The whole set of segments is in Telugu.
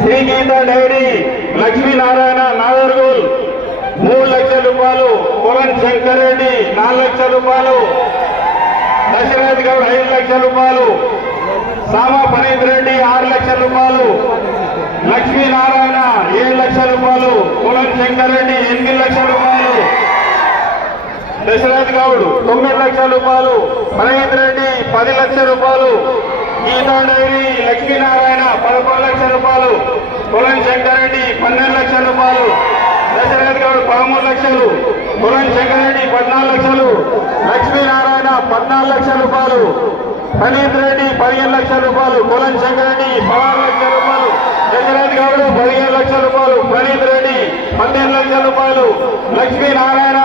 శ్రీ గీత డైరీ లక్ష్మీనారాయణ నాగర్గోల్ 3 లక్షల రూపాయలు, కొలన్ శంకర్ రెడ్డి 4 లక్షల రూపాయలు, దశరథ్ గౌడ్ 5 లక్షల రూపాయలు, సామా పనీత్ రెడ్డి 6 లక్షల రూపాయలు, లక్ష్మీనారాయణ 7 లక్షల రూపాయలు, కొలన్ శంకర్ రెడ్డి 8 లక్షల రూపాయలు, దశరథ్ గౌడ్ 9 లక్షల రూపాయలు, పనీత్ రెడ్డి 10 లక్షల రూపాయలు, గీతా డైరీ లక్ష్మీనారాయణ 11 లక్షల రూపాయలు, కొలన్ శంకర్ రెడ్డి 12 లక్షల రూపాయలు, దశరథ్ గౌడ్ 13 లక్షలు, కొలన్ శంకర్ రెడ్డి 14 లక్షలు, లక్ష్మీనారాయణ 14 లక్షల రూపాయలు, పనీత్ రెడ్డి 15 లక్షల రూపాయలు, కొలన్ శంకర్ రెడ్డి 16 లక్షల రూపాయలు, దశరథ్ గౌడ్ 15 లక్షల రూపాయలు, పనీత్ రెడ్డి 18 లక్షల రూపాయలు, లక్ష్మీనారాయణ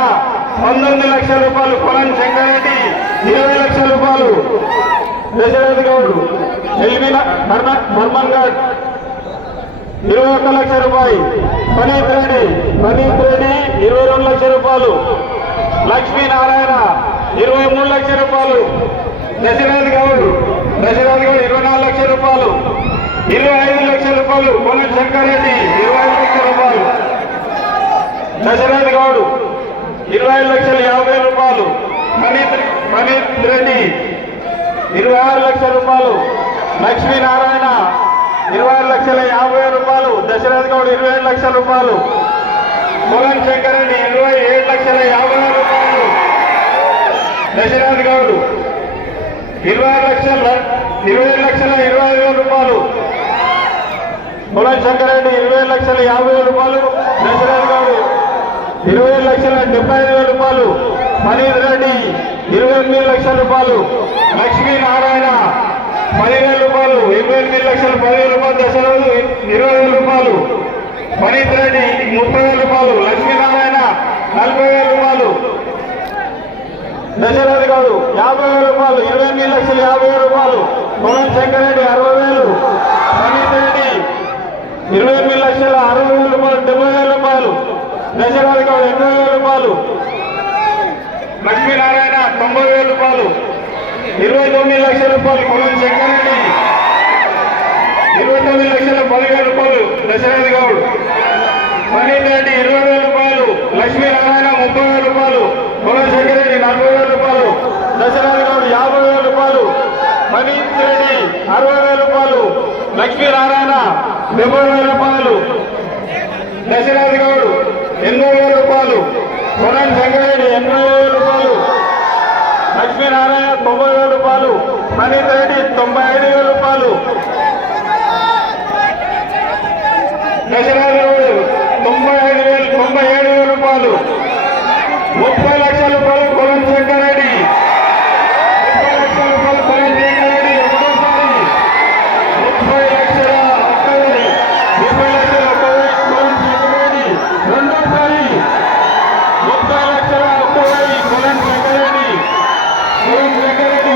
19 లక్షల రూపాయలు, కొలన్ శంకర్ రెడ్డి 20 లక్షల రూపాయలు, దశరథ్ గౌడ్ బర్మన్ గఢ్ 21 లక్షల రూపాయలు, పనీత్ రెడ్డి 22 లక్షల రూపాయలు, లక్ష్మీనారాయణ 23 లక్షల రూపాయలు, దశరథ్ గౌడ్ 24 లక్షల రూపాయలు, 25 లక్షల రూపాయలు, కొలన్ శంకర్ రెడ్డి 25 లక్షల రూపాయలు, దశరథ్ గౌడ్ 25 లక్షల 50 రూపాయలు, పనీత్ రెడ్డి 26 లక్షల రూపాయలు, లక్ష్మీనారాయణ 20 లక్షల 50 రూపాయలు, దశరథ్ గౌడ్ 27 లక్షల రూపాయలు, కొలన్ శంకర్ రెడ్డి 27 లక్షల 50 రూపాయలు, దశరథ్ గౌడ్ 27 లక్షల 25 రూపాయలు, కొలన్ శంకర్ రెడ్డి 20 లక్షల 50 రూపాయలు, దశరథ్ గౌడ్ 20 లక్షల 75 రూపాయలు, పనీత్ రెడ్డి 28 లక్షల రూపాయలు, లక్ష్మీనారాయణ 10,000 రూపాయలు, 28 లక్షల 10,000 రూపాయలు, దశరథ్ 20,000 రూపాయలు, పనీత్ రెడ్డి 30,000 రూపాయలు, లక్ష్మీనారాయణ 40,000 రూపాయలు, దశరథ్ గౌడ్ 50,000 రూపాయలు, 28 లక్షల 50,000 రూపాయలు, కొలన్ శంకర్ రెడ్డి 60,000, పనీత్ రెడ్డి 28 లక్షల 60,000 రూపాయలు, 70,000 రూపాయలు, దశరథ్ గౌడ్ 80,000 రూపాయలు, లక్ష్మీనారాయణ 90,000 రూపాయలు, 29 లక్షల రూపాయలు, కొలన్ శంకర్ రెడ్డి 29 లక్షల 10,000 రూపాయలు, దశరథ్ గౌడ్, పనీత్ రెడ్డి 20,000 రూపాయలు, లక్ష్మీనారాయణ 30,000 రూపాయలు, కొలన్ శంకర్ రెడ్డి 40,000 రూపాయలు, దశరథ్ గౌడ్ 50,000 రూపాయలు, పనీత్ రెడ్డి 60,000 రూపాయలు, లక్ష్మీనారాయణ 70,000 రూపాయలు, దశరథ్ గౌడ్ 80,000 రూపాయలు, కొలన్ శంకర్ రెడ్డి 80,000 రూపాయలు, లక్ష్మీనారాయణ 90,000 రూపాయలు, పనీత్ రెడ్డి 95,000 రూపాయలు, దశరథ్ గౌడ్ 97,000 రూపాయలు, 30 లక్షల రూపాయలు, కొలన్ శంకర్ రెడ్డి 30 లక్షల రూపాయలు, కొలన్ శంకర్ రెడ్డి ఒకటోసారి 30 లక్షల 30 లక్షల 1,000, కొలన్ శంకర్ రెడ్డి రెండోసారి 30 లక్షల 1,000, కొలన్ శంకర్ రెడ్డి